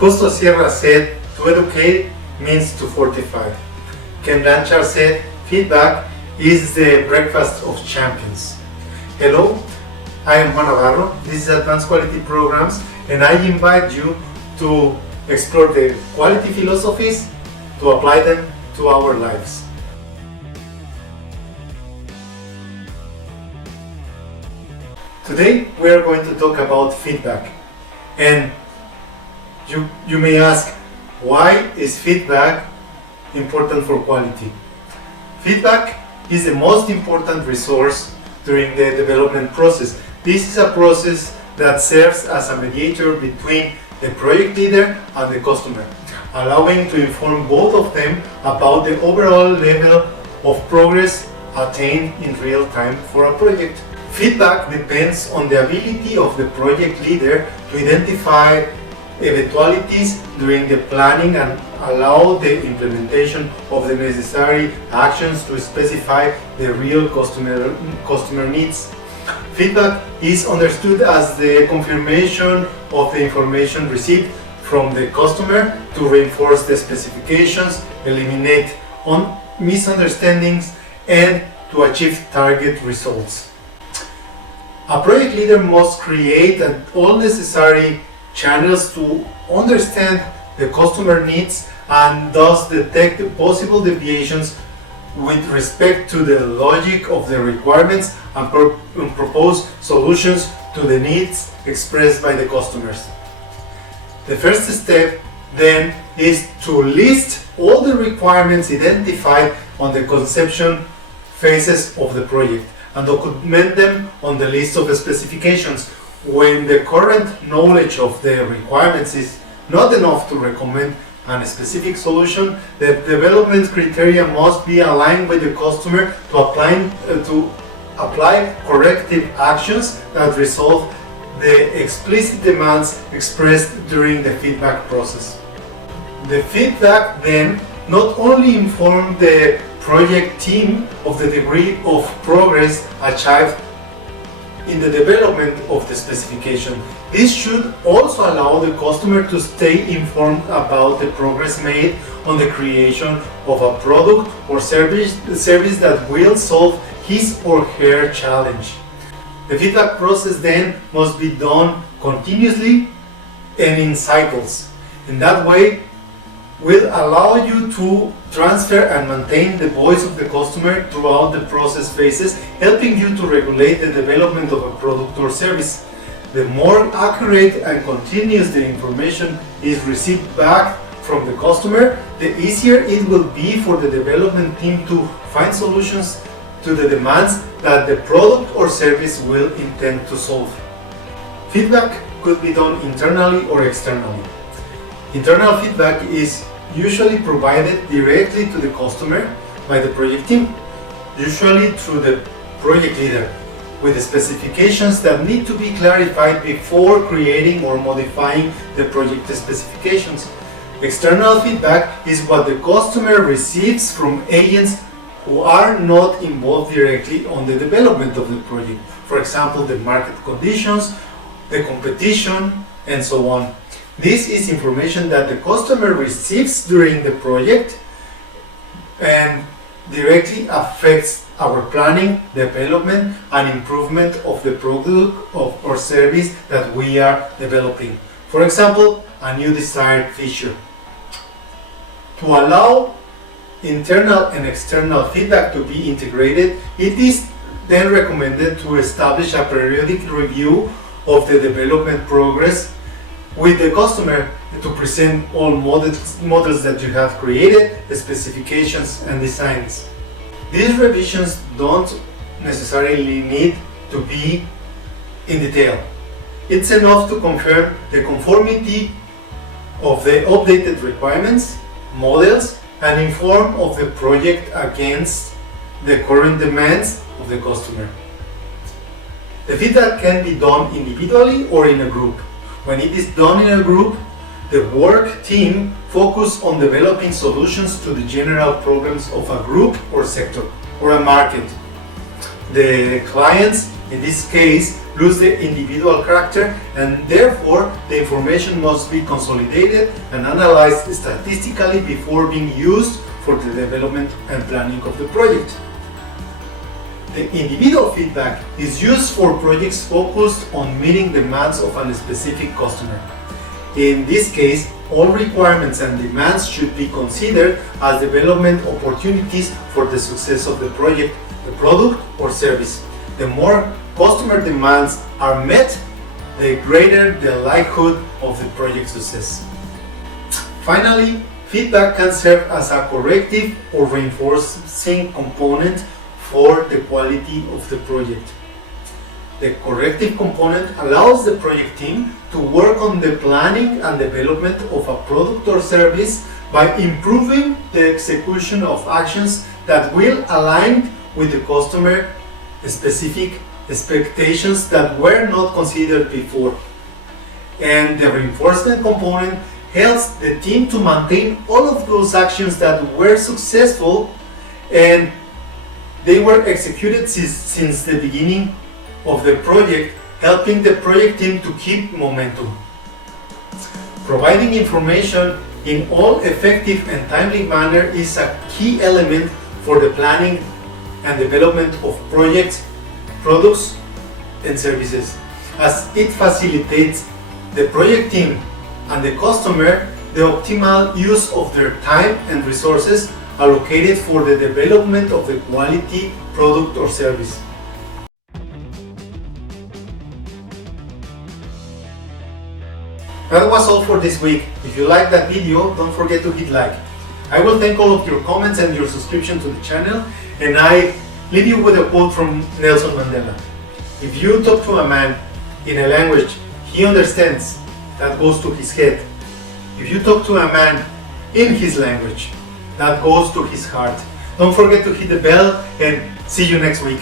Justo Sierra said, to educate means to fortify. Ken Blanchard said, feedback is the breakfast of champions. Hello, I am Juan Navarro. This is Advanced Quality Programs, and I invite you to explore the quality philosophies, to apply them to our lives. Today we are going to talk about feedback, and you may ask, why is feedback important for quality? Feedback is the most important resource during the development process. This is a process that serves as a mediator between the project leader and the customer, allowing to inform both of them about the overall level of progress attained in real time for a project. Feedback depends on the ability of the project leader to identify eventualities during the planning and allow the implementation of the necessary actions to specify the real customer needs. Feedback is understood as the confirmation of the information received from the customer to reinforce the specifications, eliminate misunderstandings, and to achieve target results. A project leader must create all necessary channels to understand the customer needs and thus detect possible deviations with respect to the logic of the requirements and propose solutions to the needs expressed by the customers. The first step then is to list all the requirements identified on the conception phases of the project and document them on the list of specifications. When the current knowledge of the requirements is not enough to recommend a specific solution, the development criteria must be aligned with the customer to apply corrective actions that resolve the explicit demands expressed during the feedback process. The feedback then not only informs the project team of the degree of progress achieved in the development of the specification. This should also allow the customer to stay informed about the progress made on the creation of a product or service that will solve his or her challenge. The feedback process then must be done continuously and in cycles. In that way, will allow you to transfer and maintain the voice of the customer throughout the process phases, helping you to regulate the development of a product or service. The more accurate and continuous the information is received back from the customer, the easier it will be for the development team to find solutions to the demands that the product or service will intend to solve. Feedback could be done internally or externally. Internal feedback is usually provided directly to the customer by the project team, usually through the project leader, with the specifications that need to be clarified before creating or modifying the project specifications. External feedback is what the customer receives from agents who are not involved directly on the development of the project. For example, the market conditions, the competition, and so on. This is information that the customer receives during the project and directly affects our planning, development, and improvement of the product or service that we are developing. For example, a new desired feature. To allow internal and external feedback to be integrated, it is then recommended to establish a periodic review of the development progress with the customer to present all models that you have created, the specifications and designs. These revisions don't necessarily need to be in detail. It's enough to confirm the conformity of the updated requirements, models, and inform of the project against the current demands of the customer. The feedback can be done individually or in a group. When it is done in a group, the work team focus on developing solutions to the general problems of a group or sector or a market. The clients in this case, lose the individual character, and therefore the information must be consolidated and analyzed statistically before being used for the development and planning of the project. The individual feedback is used for projects focused on meeting demands of a specific customer. In this case, all requirements and demands should be considered as development opportunities for the success of the project, the product or service. The more customer demands are met, the greater the likelihood of the project success. Finally, feedback can serve as a corrective or reinforcing component for the quality of the project. The corrective component allows the project team to work on the planning and development of a product or service by improving the execution of actions that will align with the customer specific expectations that were not considered before. And the reinforcement component helps the team to maintain all of those actions that were successful and they were executed since the beginning of the project, helping the project team to keep momentum. Providing information in all effective and timely manner is a key element for the planning and development of projects, products, and services, as it facilitates the project team and the customer the optimal use of their time and resources allocated for the development of the quality product or service. That was all for this week. If you liked that video, don't forget to hit like. I will thank all of your comments and your subscription to the channel, and I leave you with a quote from Nelson Mandela. If you talk to a man in a language he understands, that goes to his head. If you talk to a man in his language, that goes to his heart. Don't forget to hit the bell and see you next week.